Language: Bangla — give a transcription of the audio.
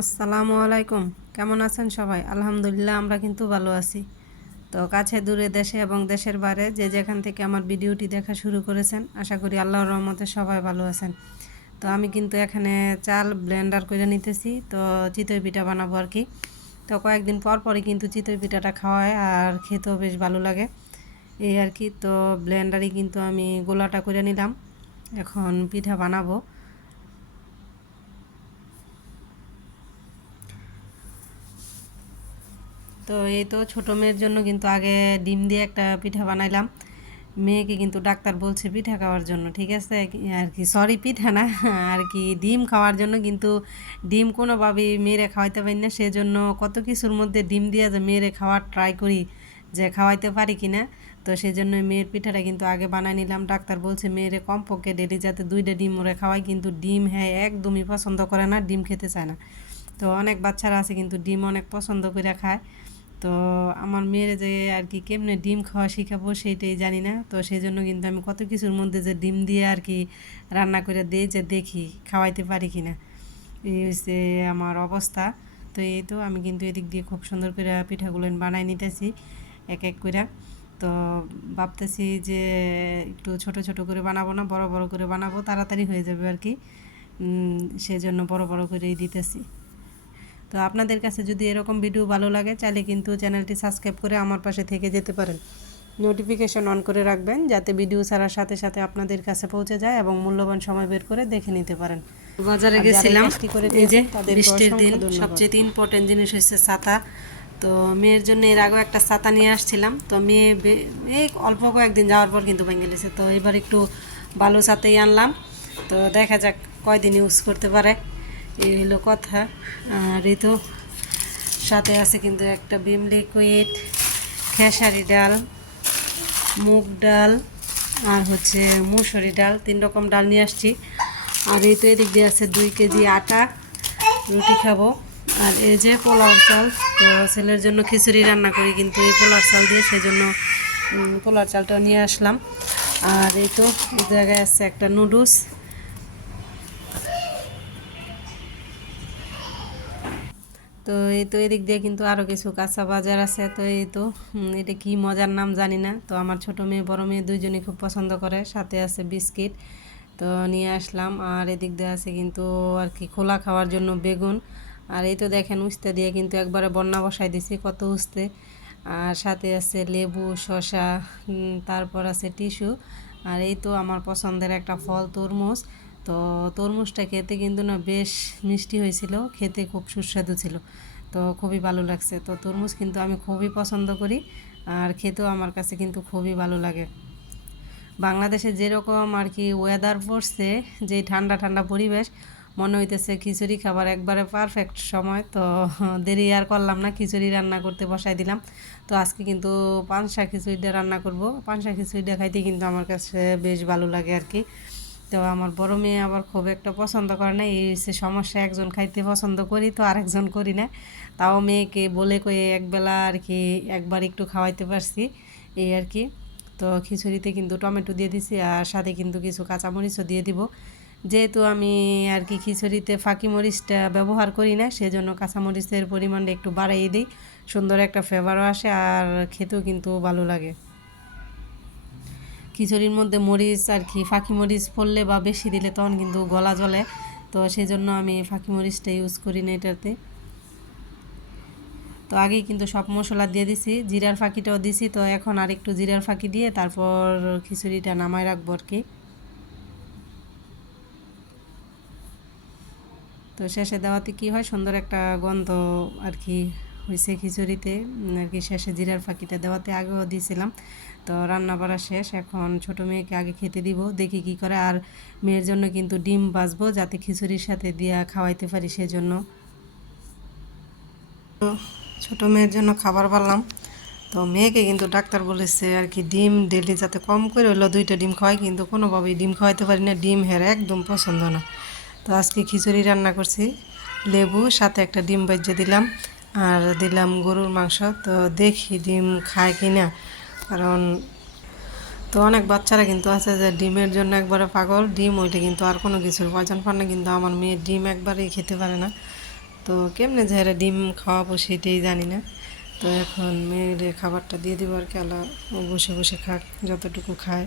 আসসালামু আলাইকুম। কেমন আছেন সবাই? আলহামদুলিল্লাহ আমরা কিন্তু ভালো আছি। তো কাছে দূরে দেশে এবং দেশের বাইরে যে যেখান থেকে আমার ভিডিওটি দেখা শুরু করেছেন, আশা করি আল্লাহর রহমতে সবাই ভালো আছেন। তো আমি কিন্তু এখানে চাল ব্লেন্ডার করে নিতেছি, তো চিতই পিঠা বানাবো আর কি। তো কয়েকদিন পর পরই কিন্তু চিতই পিঠাটা খাওয়ায় আর খেতেও বেশ ভালো লাগে এই আর কি। তো ব্লেন্ডারে কিন্তু আমি গোলাটা করে নিলাম, এখন পিঠা বানাবো। তো এই তো ছোটো মেয়ের জন্য কিন্তু আগে ডিম দিয়ে একটা পিঠা বানাইলাম। মেয়েকে কিন্তু ডাক্তার বলছে পিঠা খাওয়ার জন্য, ঠিক আছে আর কি, সরি পিঠা না আর কি, ডিম খাওয়ার জন্য। কিন্তু ডিম কোনোভাবেই মেয়েরে খাওয়াইতে পারি না, সেজন্য কত কিছুর মধ্যে ডিম দিয়ে যে মেয়েরে খাওয়ার ট্রাই করি যে খাওয়াইতে পারি কি না। তো সেই জন্য মেয়ের পিঠাটা কিন্তু আগে বানাই নিলাম। ডাক্তার বলছে মেয়েরে কমপক্ষে ডেলি যাতে 2টা ডিম ওরে খাওয়াই, কিন্তু ডিম হ্যাঁ একদমই পছন্দ করে না, ডিম খেতে চায় না। তো অনেক বাচ্চারা আছে কিন্তু ডিম অনেক পছন্দ করে খায়। তো আমার মেয়ের যে আর কি কেমনে ডিম খাওয়া শিখাবো সেইটাই জানি না। তো সেই জন্য কিন্তু আমি কত কিছুর মধ্যে যে ডিম দিয়ে আর কি রান্না করে দিই, যে দেখি খাওয়াইতে পারি কি না। এই হচ্ছে আমার অবস্থা। তো এই তো আমি কিন্তু এদিক দিয়ে খুব সুন্দর করে পিঠাগুলো বানাই নিতেছি এক এক করে। তো ভাবতেছি যে একটু ছোট ছোট করে বানাবো না, বড় বড় করে বানাবো, তাড়াতাড়ি হয়ে যাবে আর কি। সেজন্য বড় বড় করেই দিতেছি। তো আপনাদের কাছে যদি এরকম ভিডিও ভালো লাগে চাইলে কিন্তু চ্যানেলটি সাবস্ক্রাইব করে আমার পাশে থেকে যেতে পারেন। নোটিফিকেশন অন করে রাখবেন যাতে ভিডিও ছাড়ার সাথে সাথে আপনাদের কাছে পৌঁছে যায় এবং মূল্যবান সময় বের করে দেখে নিতে পারেন। বাজারে গেছিলাম, এই যে বৃষ্টির দিন সবচেয়ে ইম্পর্টেন্ট জিনিস হচ্ছে ছাতা। তো মেয়ের জন্য এর আগেও একটা ছাতা নিয়ে আসছিলাম, তো মেয়ে এই অল্প কয়েকদিন যাওয়ার পর কিন্তু ভেঙে গেছে। তো এবার একটু ভালো ছাতাই আনলাম, তো দেখা যাক কয়দিন ইউজ করতে পারে, এই হলো কথা। আর এই তো সাথে আছে কিন্তু একটা ভিম লিকুইড, খেসারি ডাল, মুগ ডাল আর হচ্ছে মুসুরি ডাল, 3 রকম ডাল নিয়ে আসছি। আর এই তো এদিক দিয়ে আছে 2 কেজি আটা, রুটি খাবো। আর এই যে পোলাওর চাল, তো ছেলের জন্য খিচুড়ি রান্না করি কিন্তু এই পোলাওর চাল দিয়ে, সেজন্য পোলাওর চালটাও নিয়ে আসলাম। আর এই তো এই জায়গায় আছে একটা নুডলস। তো এই তো এদিক দিয়ে কিন্তু আরও কিছু কাঁচা বাজার আছে। তো এই তো এটা কি মজার নাম জানি না। তো আমার ছোটো মেয়ে বড় মেয়ে দুইজনই খুব পছন্দ করে, সাথে আছে বিস্কিট, তো নিয়ে আসলাম। আর এদিক দিয়ে আছে কিন্তু আর কি খোলা খাওয়ার জন্য বেগুন। আর এই তো দেখেন উস্তে দিয়ে কিন্তু একবারে বন্যা বসাই দিছি, কত উস্তে। আর সাথে আছে লেবু, শসা, তারপর আছে টিস্যু। আর এই তো আমার পছন্দের একটা ফল তরমুজ। তো তরমুজটা খেতে কিন্তু না বেশ মিষ্টি হয়েছিল, খেতে খুব সুস্বাদু ছিল, তো খুবই ভালো লাগছে। তো তরমুজ কিন্তু আমি খুবই পছন্দ করি আর খেতেও আমার কাছে কিন্তু খুবই ভালো লাগে। বাংলাদেশে যেরকম আর কি ওয়েদার পড়ছে, যে ঠান্ডা ঠান্ডা পরিবেশ, মনে হইতেছে খিচুড়ি খাবার একবারে পারফেক্ট সময়। তো দেরি আর করলাম না, খিচুড়ি রান্না করতে বসাই দিলাম। তো আজকে কিন্তু পানসা খিচুড়িটা রান্না করব। পানসা খিচুড়িটা খাইতে কিন্তু আমার কাছে বেশ ভালো লাগে আর কি। তো আমার বড় মেয়ে আবার খুব একটা পছন্দ করে না, এই হচ্ছে সমস্যা, একজন খাইতে পছন্দ করি তো আরেকজন করি না। তাও মেয়েকে বলে কয়ে একবেলা আর কি একবার একটু খাওয়াইতে পারছি এই আর কি। তো খিচুড়িতে কিন্তু টমেটো দিয়ে দিছি আর সাথে কিন্তু কিছু কাঁচামরিচও দিয়ে দিব। যেহেতু আমি আর কি খিচুড়িতে ফাঁকি মরিচটা ব্যবহার করি না, সেজন্য কাঁচামরিচের পরিমাণটা একটু বাড়াইয়ে দিই, সুন্দর একটা ফ্লেভারও আসে আর খেতেও কিন্তু ভালো লাগে। খিচুড়ির মধ্যে মরিচ আর কি ফাঁকি মরিচ পড়লে বা বেশি দিলে তখন কিন্তু গলা জ্বলে, তো সেই জন্য আমি ফাঁকি মরিচটা ইউজ করি না এটাতে। তো আগেই কিন্তু সব মশলা দিয়ে দিছি, জিরার ফাঁকিটাও দিছি। তো এখন আর একটু জিরার ফাঁকি দিয়ে তারপর খিচুড়িটা নামায় রাখবো আর কি। তো শেষে দেওয়াতে কি হয়, সুন্দর একটা গন্ধ আর কি হয়েছে খিচুড়িতে আর কি। শেষে জিরার ফাঁকিটা দেওয়াতে আগেও দিয়েছিলাম। তো রান্না বাড়া শেষ, এখন ছোটো মেয়েকে আগে খেতে দিব, দেখি কি করে। আর মেয়ের জন্য কিন্তু ডিম ভাজবো যাতে খিচুড়ির সাথে দিয়া খাওয়াইতে পারি, সেজন্য। তো ছোটো মেয়ের জন্য খাবার বানালাম। তো মেয়েকে কিন্তু ডাক্তার বলেছে আর কি ডিম ডেলি যাতে কম করে হলো 2টা ডিম খাওয়াই, কিন্তু কোনোভাবেই ডিম খাওয়াইতে পারি না, ডিম হের একদম পছন্দ না। তো আজকে খিচুড়ি রান্না করছি, লেবু সাথে একটা ডিম ভাজিয়ে দিলাম আর দিলাম গরুর মাংস। তো দেখি ডিম খায় কি না, কারণ তো অনেক বাচ্চারা কিন্তু আছে যে ডিমের জন্য একবারে পাগল, ডিম ওইটা কিন্তু আর কোনো কিছুর প্রয়োজন পড়ে না, কিন্তু আমার মেয়ে ডিম একবারেই খেতে পারে না। তো কেমনে যারা ডিম খাওয়াবো সেটাই জানি না। তো এখন মেয়ের খাবারটা দিয়ে দিব আর কি, আলা ও বসে বসে খাক যতটুকু খায়।